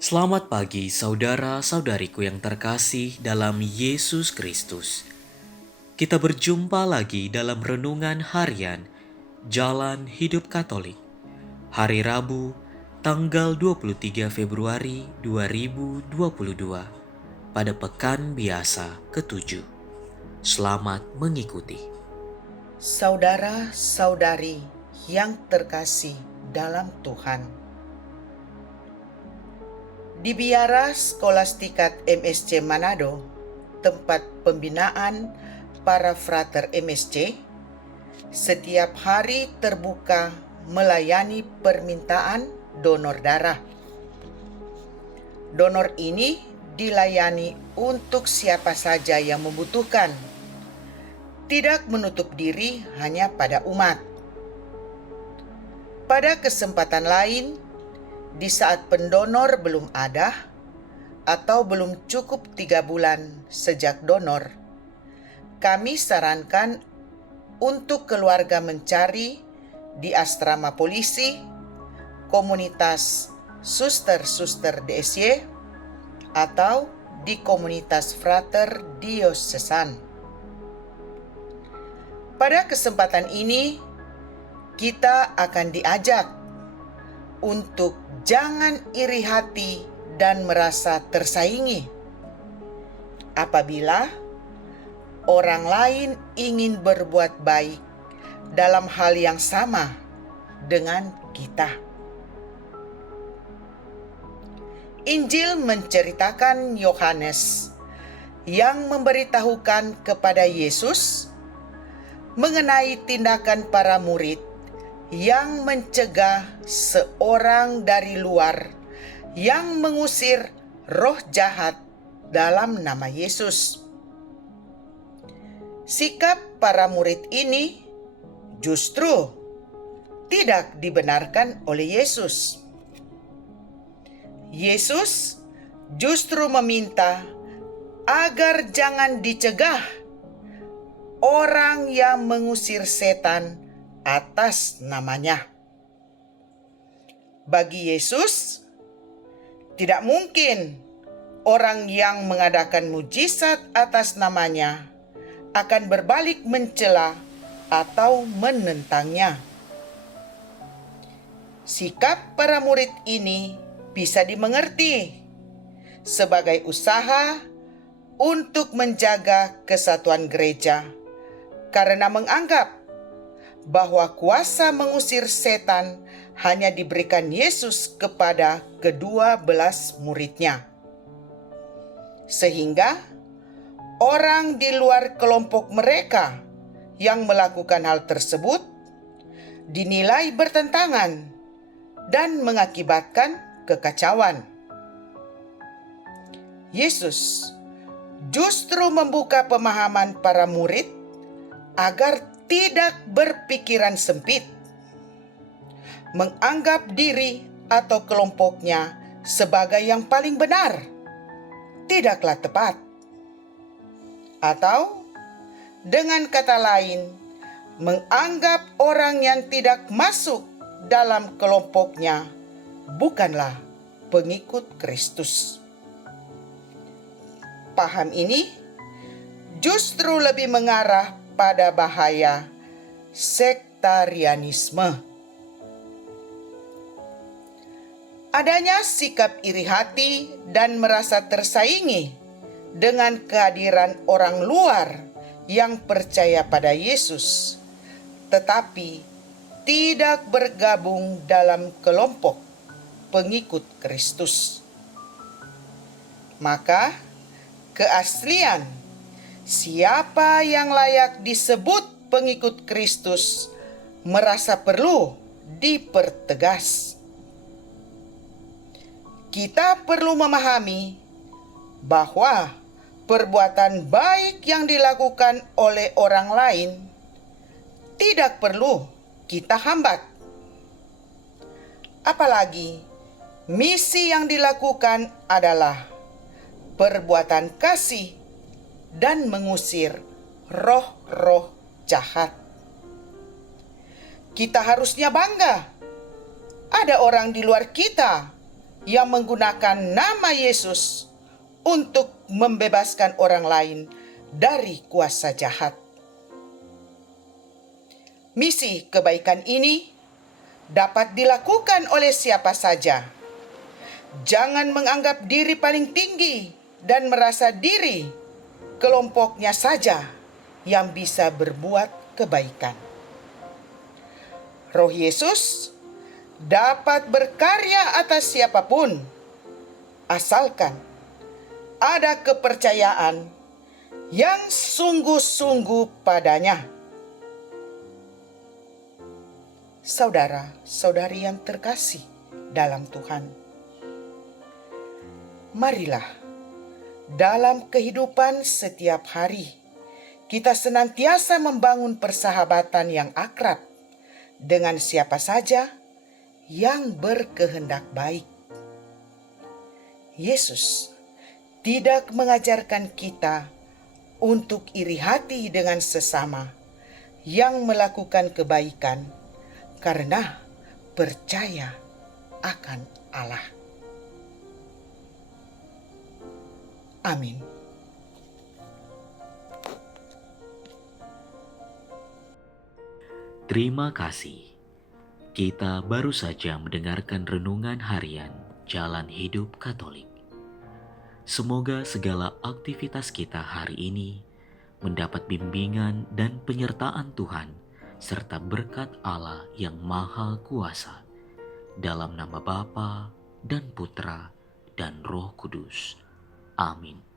Selamat pagi saudara-saudariku yang terkasih dalam Yesus Kristus. Kita berjumpa lagi dalam renungan harian Jalan Hidup Katolik. Hari Rabu, tanggal 23 Februari 2022, pada pekan biasa ke-7. Selamat mengikuti. Saudara-saudari yang terkasih dalam Tuhan, di Biara Skolastikat MSC Manado, tempat pembinaan para frater MSC, setiap hari terbuka melayani permintaan donor darah. Donor ini dilayani untuk siapa saja yang membutuhkan, tidak menutup diri hanya pada umat. Pada kesempatan lain, di saat pendonor belum ada atau belum cukup 3 bulan sejak donor, kami sarankan untuk keluarga mencari di asrama polisi, komunitas suster-suster DSY, atau di komunitas frater diosesan. Pada kesempatan ini, kita akan diajak untuk jangan iri hati dan merasa tersaingi apabila orang lain ingin berbuat baik dalam hal yang sama dengan kita. Injil menceritakan Yohanes yang memberitahukan kepada Yesus mengenai tindakan para murid yang mencegah seorang dari luar yang mengusir roh jahat dalam nama Yesus. Sikap para murid ini justru tidak dibenarkan oleh Yesus. Yesus justru meminta agar jangan dicegah orang yang mengusir setan atas namanya. Bagi Yesus, tidak mungkin orang yang mengadakan mujizat atas namanya akan berbalik mencela atau menentangnya. Sikap para murid ini bisa dimengerti sebagai usaha untuk menjaga kesatuan gereja, karena menganggap bahwa kuasa mengusir setan hanya diberikan Yesus kepada ke-12 muridnya. Sehingga orang di luar kelompok mereka yang melakukan hal tersebut dinilai bertentangan dan mengakibatkan kekacauan. Yesus justru membuka pemahaman para murid agar tidak berpikiran sempit, menganggap diri atau kelompoknya sebagai yang paling benar, tidaklah tepat. Atau dengan kata lain, menganggap orang yang tidak masuk dalam kelompoknya bukanlah pengikut Kristus. Paham ini justru lebih mengarah pada bahaya sektarianisme. Adanya sikap iri hati dan merasa tersaingi dengan kehadiran orang luar yang percaya pada Yesus, tetapi tidak bergabung dalam kelompok pengikut Kristus. Maka keaslian siapa yang layak disebut pengikut Kristus merasa perlu dipertegas. Kita perlu memahami bahwa perbuatan baik yang dilakukan oleh orang lain tidak perlu kita hambat. Apalagi misi yang dilakukan adalah perbuatan kasih dan mengusir roh-roh jahat. Kita harusnya bangga ada orang di luar kita yang menggunakan nama Yesus untuk membebaskan orang lain dari kuasa jahat. Misi kebaikan ini dapat dilakukan oleh siapa saja. Jangan menganggap diri paling tinggi dan merasa diri kelompoknya saja yang bisa berbuat kebaikan. Roh Yesus dapat berkarya atas siapapun, asalkan ada kepercayaan yang sungguh-sungguh padanya. Saudara-saudari yang terkasih dalam Tuhan, marilah dalam kehidupan setiap hari kita senantiasa membangun persahabatan yang akrab dengan siapa saja yang berkehendak baik. Yesus tidak mengajarkan kita untuk iri hati dengan sesama yang melakukan kebaikan karena percaya akan Allah. Amin. Terima kasih. Kita baru saja mendengarkan renungan harian Jalan Hidup Katolik. Semoga segala aktivitas kita hari ini mendapat bimbingan dan penyertaan Tuhan serta berkat Allah yang Maha Kuasa. Dalam nama Bapa dan Putra dan Roh Kudus. Amin.